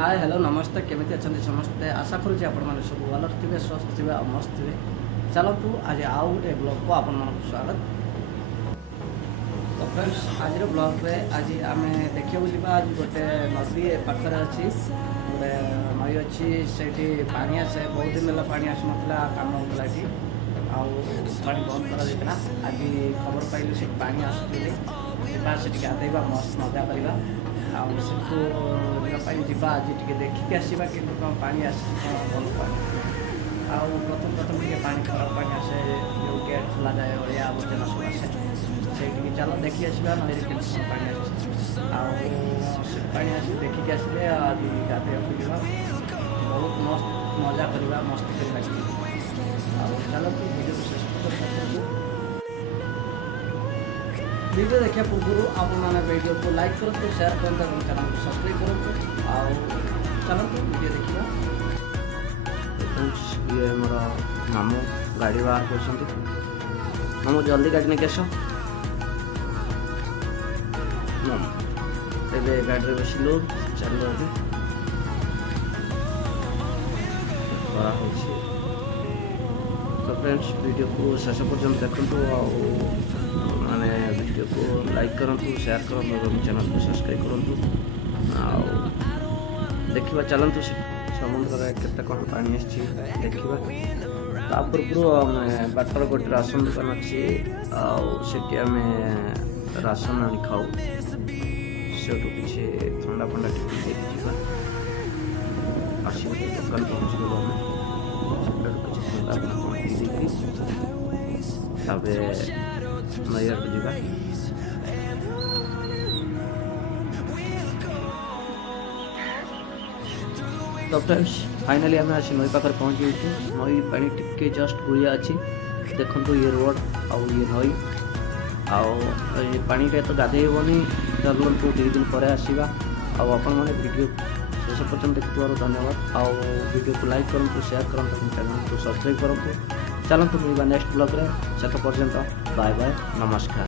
Hi hello नमस्ते केमी अच्छा समस्ते आशा करुँचे आपण मैंने सब भल थे स्वस्थ थे मस्त थे चलतु आज आउ गोटे ब्लॉग को आपण स्वागत। तो फ्रेंड्स आज ब्लॉग रे आज आम देखा जा आज गोटे नदी पाखे अच्छी गोटे नई अच्छी से पानी आसे बहुत दिन है पानी आस ना काम होता ये पानी बंद कर आज खबर पाइलु से पानी आसुवा से गाधेबा मस्त मजा करवा आपाई जा आज टे देखिक आसवा कि पानी आस भल पानी आउ प्रथम प्रथम टे पानी खराब पानी आसे जो गेट खोल जाए अड़िया आवर्जना सब आसे से चलो देखी आसवा नई के पानी आसे पानी आस देखिक आसले आज गाधे बहुत मस्त मजा करवा मस्ती कर चलो वीडियो को शेष वीडियो देखा पूर्व आपने वीडियो को लाइक करूँ शेयर करूँ और चैनल को सब्सक्राइब करूँ चलते वीडियो देखा। ये मोर मामू गाड़ी बाहर कर मामू जल्दी गाड़ी नहीं आस मामू गाड़ी बसिलु चलो तो फ्रेंड्स वीडियो को शेष पर्यंत देखूँ माने वीडियो को लाइक करूँ शेयर करूँ और चैनल को सब्सक्राइब करूँ देखा चलतु समुद्र के कौन पानी देखा पूर्व बाटर गोटे राशन दुकान अच्छी आठी आम राशन आनी खाऊ से किसी थंडा फंडा टी आस दुकान पहुँच गलु आम नैया जा तो फ्रेंड्स फाइनाली आम आसी नई पाखे पहुँच गई नई पानी टिके जस्ट गुड़िया अच्छी देखो ये रोड आउ ये नई आउ पानी तो गाधेबनी चलू दी दिन पर आसवा आपण मैंने वीडियो शेष पर्यटन देखुवर धन्यवाद आउ वीडियो को लाइक करूँ शेयर करूँ चैनल को सब्सक्राइब करूँ चलते मिलवा नेक्स्ट ब्लॉग रे से पर्यंत बाय बाय नमस्कार।